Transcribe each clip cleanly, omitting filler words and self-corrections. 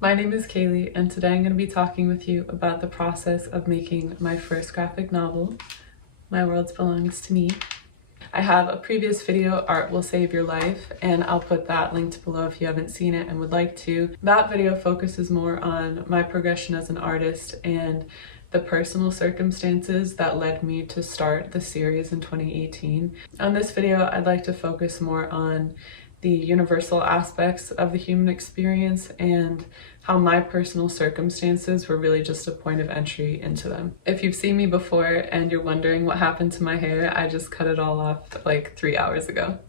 My name is Kaylee, and today I'm going to be talking with you about the process of making my first graphic novel, My World Belongs to Me. I have a previous video, Art Will Save Your Life, and I'll put that linked below if you haven't seen it and would like to. That video focuses more on my progression as an artist and the personal circumstances that led me to start the series in 2018. On this video, I'd like to focus more on the universal aspects of the human experience and how my personal circumstances were really just a point of entry into them. If you've seen me before and you're wondering what happened to my hair, I just cut it all off like 3 hours ago.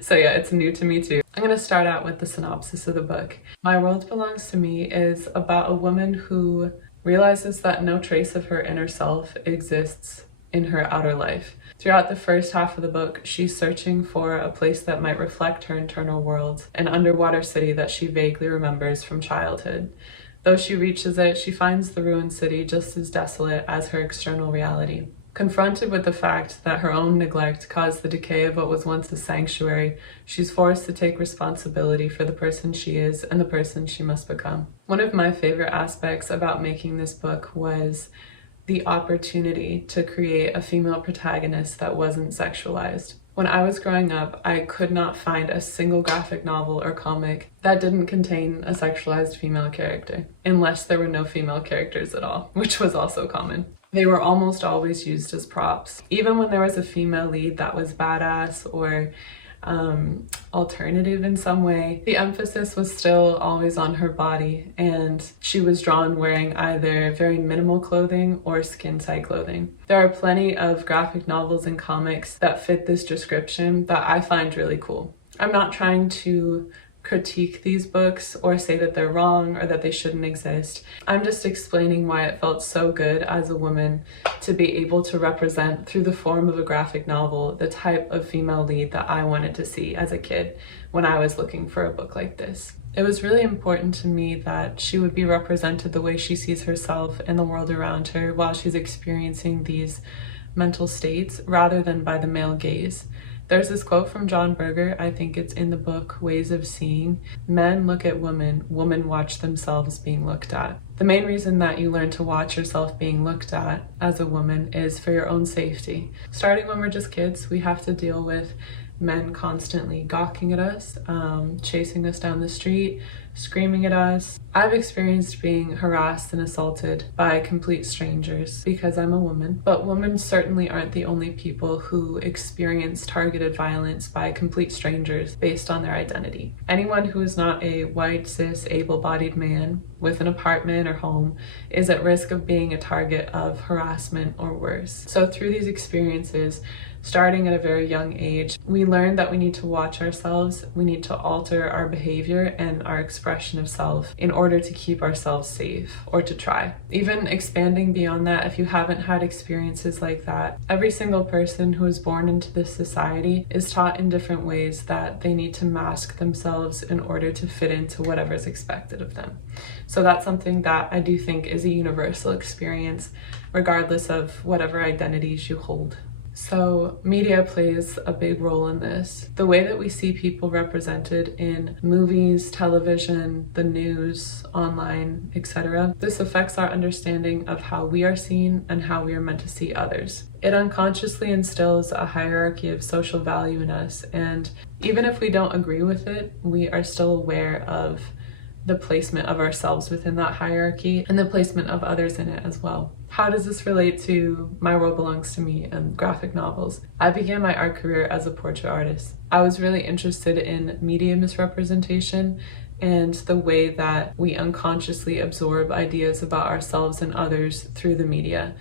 So yeah, it's new to me too. I'm gonna start out with the synopsis of the book. My World Belongs to Me is about a woman who realizes that no trace of her inner self exists in her outer life. Throughout the first half of the book, she's searching for a place that might reflect her internal world, an underwater city that she vaguely remembers from childhood. Though she reaches it, she finds the ruined city just as desolate as her external reality. Confronted with the fact that her own neglect caused the decay of what was once a sanctuary, she's forced to take responsibility for the person she is and the person she must become. One of my favorite aspects about making this book was the opportunity to create a female protagonist that wasn't sexualized. When I was growing up, I could not find a single graphic novel or comic that didn't contain a sexualized female character, unless there were no female characters at all, which was also common. They were almost always used as props. Even when there was a female lead that was badass or alternative in some way, the emphasis was still always on her body, and she was drawn wearing either very minimal clothing or skin-tight clothing. There are plenty of graphic novels and comics that fit this description that I find really cool. I'm not trying to critique these books or say that they're wrong or that they shouldn't exist. I'm just explaining why it felt so good as a woman to be able to represent through the form of a graphic novel the type of female lead that I wanted to see as a kid when I was looking for a book like this. It was really important to me that she would be represented the way she sees herself and the world around her while she's experiencing these mental states rather than by the male gaze. There's this quote from Berger, I think it's in the book Ways of Seeing: "Men look at women, women watch themselves being looked at." The main reason that you learn to watch yourself being looked at as a woman is for your own safety. Starting when we're just kids, we have to deal with men constantly gawking at us, chasing us down the street, screaming at us. I've experienced being harassed and assaulted by complete strangers because I'm a woman, but women certainly aren't the only people who experience targeted violence by complete strangers based on their identity. Anyone who is not a white, cis, able-bodied man with an apartment or home is at risk of being a target of harassment or worse. So through these experiences, starting at a very young age, we learn that we need to watch ourselves, we need to alter our behavior and our expression of self in order to keep ourselves safe, or to try. Even expanding beyond that, if you haven't had experiences like that, every single person who is born into this society is taught in different ways that they need to mask themselves in order to fit into whatever is expected of them. So that's something that I do think is a universal experience, regardless of whatever identities you hold. So media plays a big role in this. The way that we see people represented in movies, television, the news, online, etc. This affects our understanding of how we are seen and how we are meant to see others. It unconsciously instills a hierarchy of social value in us, and even if we don't agree with it, we are still aware of the placement of ourselves within that hierarchy and the placement of others in it as well. How does this relate to My World Belongs to Me and graphic novels? I began my art career as a portrait artist. I was really interested in media misrepresentation and the way that we unconsciously absorb ideas about ourselves and others through the media.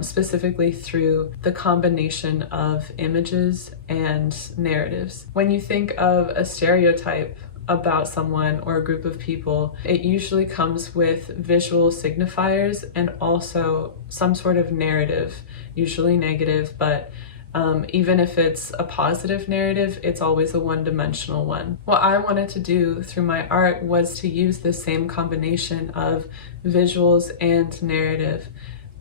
Specifically through the combination of images and narratives. When you think of a stereotype about someone or a group of people, it usually comes with visual signifiers and also some sort of narrative, usually negative, but even if it's a positive narrative, it's always a one-dimensional one. What I wanted to do through my art was to use the same combination of visuals and narrative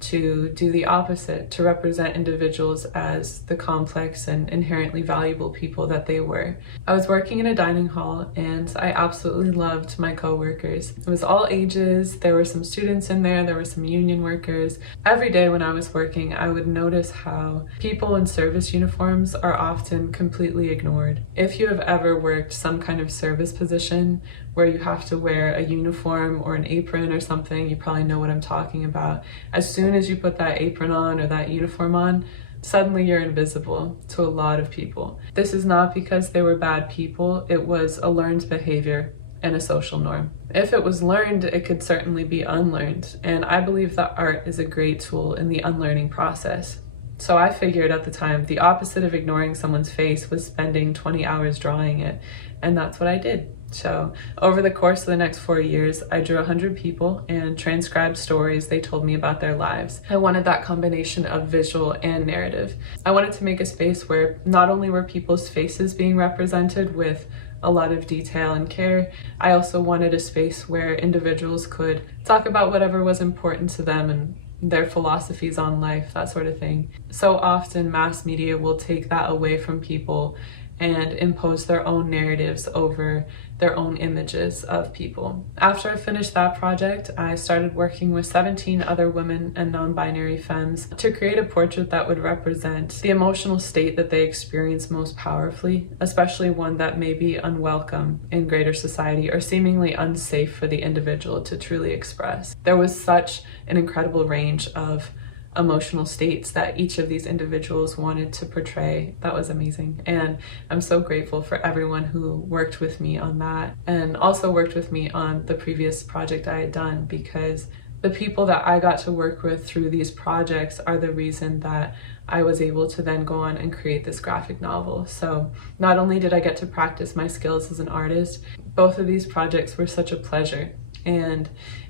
to do the opposite, to represent individuals as the complex and inherently valuable people that they were. I was working in a dining hall and I absolutely loved my coworkers. It was all ages, there were some students in there were some union workers. Every day when I was working, I would notice how people in service uniforms are often completely ignored. If you have ever worked some kind of service position where you have to wear a uniform or an apron or something, you probably know what I'm talking about. As soon as you put that apron on or that uniform on, suddenly you're invisible to a lot of people. This is not because they were bad people, it was a learned behavior and a social norm. If it was learned, it could certainly be unlearned, and I believe that art is a great tool in the unlearning process. So I figured at the time the opposite of ignoring someone's face was spending 20 hours drawing it, and that's what I did. So over the course of the next 4 years, I drew 100 people and transcribed stories they told me about their lives. I wanted that combination of visual and narrative. I wanted to make a space where not only were people's faces being represented with a lot of detail and care, I also wanted a space where individuals could talk about whatever was important to them and their philosophies on life, that sort of thing. So often mass media will take that away from people and impose their own narratives over their own images of people. After I finished that project, I started working with 17 other women and non-binary femmes to create a portrait that would represent the emotional state that they experience most powerfully, especially one that may be unwelcome in greater society or seemingly unsafe for the individual to truly express. There was such an incredible range of emotional states that each of these individuals wanted to portray. That was amazing, and I'm so grateful for everyone who worked with me on that and also worked with me on the previous project I had done, because the people that I got to work with through these projects are the reason that I was able to then go on and create this graphic novel. So not only did I get to practice my skills as an artist, both of these projects were such a pleasure. And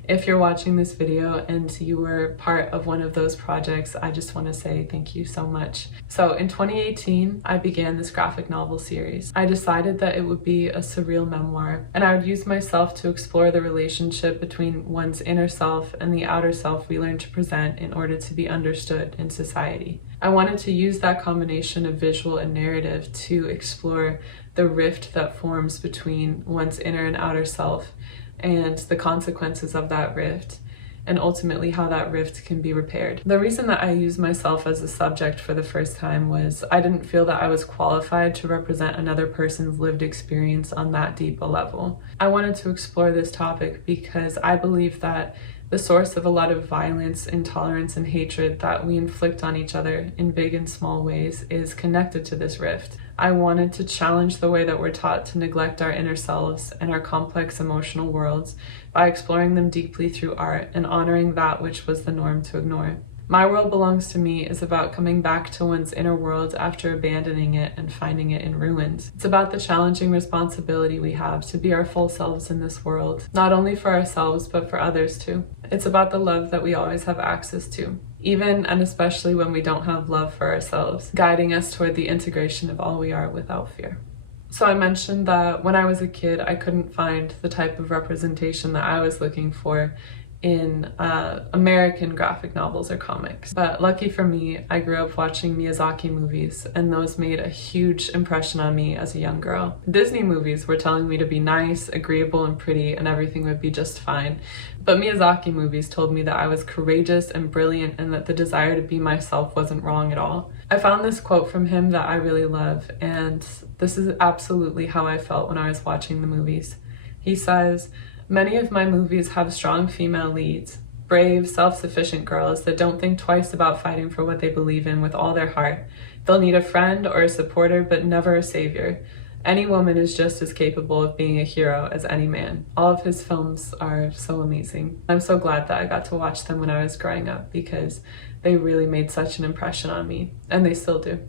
if you're watching this video and you were part of one of those projects, I just want to say thank you so much. So in 2018, I began this graphic novel series. I decided that it would be a surreal memoir, and I would use myself to explore the relationship between one's inner self and the outer self we learn to present in order to be understood in society. I wanted to use that combination of visual and narrative to explore the rift that forms between one's inner and outer self, and the consequences of that rift, and ultimately how that rift can be repaired. The reason that I used myself as a subject for the first time was I didn't feel that I was qualified to represent another person's lived experience on that deep a level. I wanted to explore this topic because I believe that the source of a lot of violence, intolerance, and hatred that we inflict on each other in big and small ways is connected to this rift. I wanted to challenge the way that we're taught to neglect our inner selves and our complex emotional worlds by exploring them deeply through art and honoring that which was the norm to ignore. My World Belongs to Me is about coming back to one's inner world after abandoning it and finding it in ruins. It's about the challenging responsibility we have to be our full selves in this world, not only for ourselves, but for others too. It's about the love that we always have access to, even and especially when we don't have love for ourselves, guiding us toward the integration of all we are without fear. So I mentioned that when I was a kid, I couldn't find the type of representation that I was looking for in American graphic novels or comics. But lucky for me, I grew up watching Miyazaki movies, and those made a huge impression on me as a young girl. Disney movies were telling me to be nice, agreeable, and pretty, and everything would be just fine. But Miyazaki movies told me that I was courageous and brilliant, and that the desire to be myself wasn't wrong at all. I found this quote from him that I really love, and this is absolutely how I felt when I was watching the movies. He says, "Many of my movies have strong female leads, brave, self-sufficient girls that don't think twice about fighting for what they believe in with all their heart. They'll need a friend or a supporter, but never a savior. Any woman is just as capable of being a hero as any man." All of his films are so amazing. I'm so glad that I got to watch them when I was growing up because they really made such an impression on me, and they still do.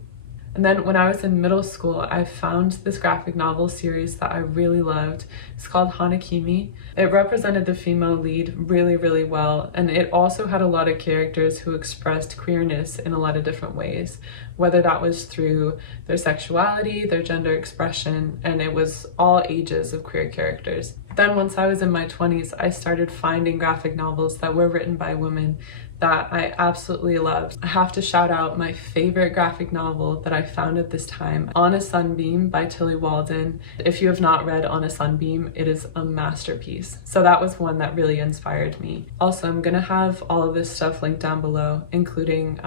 And then when I was in middle school, I found this graphic novel series that I really loved. It's called Hana-Kimi. It represented the female lead really, really well, and it also had a lot of characters who expressed queerness in a lot of different ways, whether that was through their sexuality, their gender expression, and it was all ages of queer characters. Then once I was in my 20s, I started finding graphic novels that were written by women that I absolutely loved. I have to shout out my favorite graphic novel that I found at this time, On a Sunbeam by Tillie Walden. If you have not read On a Sunbeam, it is a masterpiece. So that was one that really inspired me. Also, I'm gonna have all of this stuff linked down below, including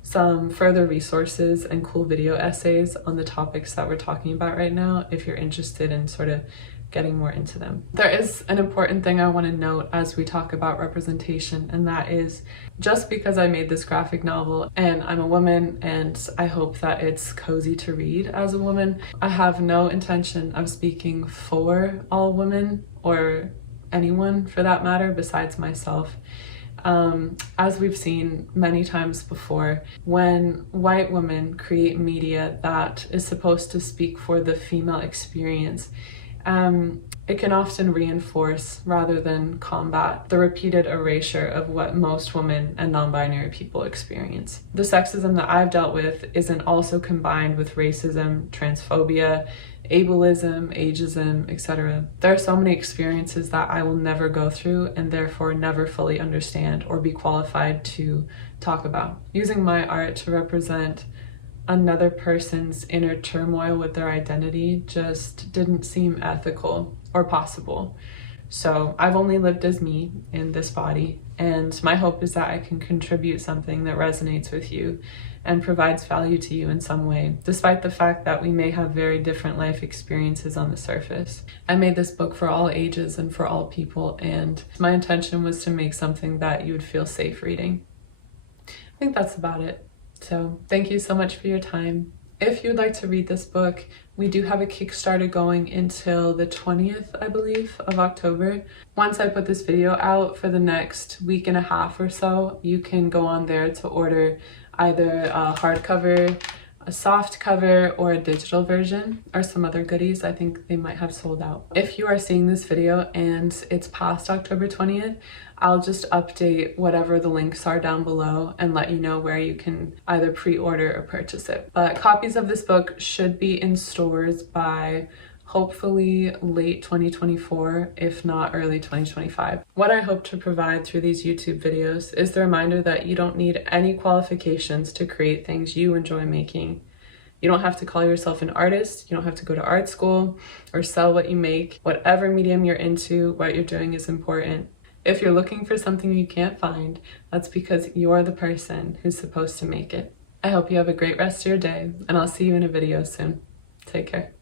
some further resources and cool video essays on the topics that we're talking about right now, if you're interested in sort of getting more into them. There is an important thing I want to note as we talk about representation, and that is just because I made this graphic novel and I'm a woman and I hope that it's cozy to read as a woman, I have no intention of speaking for all women or anyone for that matter besides myself. As we've seen many times before, when white women create media that is supposed to speak for the female experience, it can often reinforce rather than combat the repeated erasure of what most women and non-binary people experience. The sexism that I've dealt with isn't also combined with racism, transphobia, ableism, ageism, etc. There are so many experiences that I will never go through and therefore never fully understand or be qualified to talk about. Using my art to represent another person's inner turmoil with their identity just didn't seem ethical or possible. So I've only lived as me in this body, and my hope is that I can contribute something that resonates with you and provides value to you in some way, despite the fact that we may have very different life experiences on the surface. I made this book for all ages and for all people, and my intention was to make something that you would feel safe reading. I think that's about it. So thank you so much for your time. If you'd like to read this book, we do have a Kickstarter going until the 20th, I believe, of October. Once I put this video out for the next week and a half or so, you can go on there to order either a hardcover, a soft cover, or a digital version, or some other goodies. I think they might have sold out. If you are seeing this video and it's past October 20th, I'll just update whatever the links are down below and let you know where you can either pre-order or purchase it. But copies of this book should be in stores by hopefully late 2024, if not early 2025. What I hope to provide through these YouTube videos is the reminder that you don't need any qualifications to create things you enjoy making. You don't have to call yourself an artist, you don't have to go to art school or sell what you make. Whatever medium you're into, what you're doing is important. If you're looking for something you can't find, that's because you're the person who's supposed to make it. I hope you have a great rest of your day, and I'll see you in a video soon. Take care.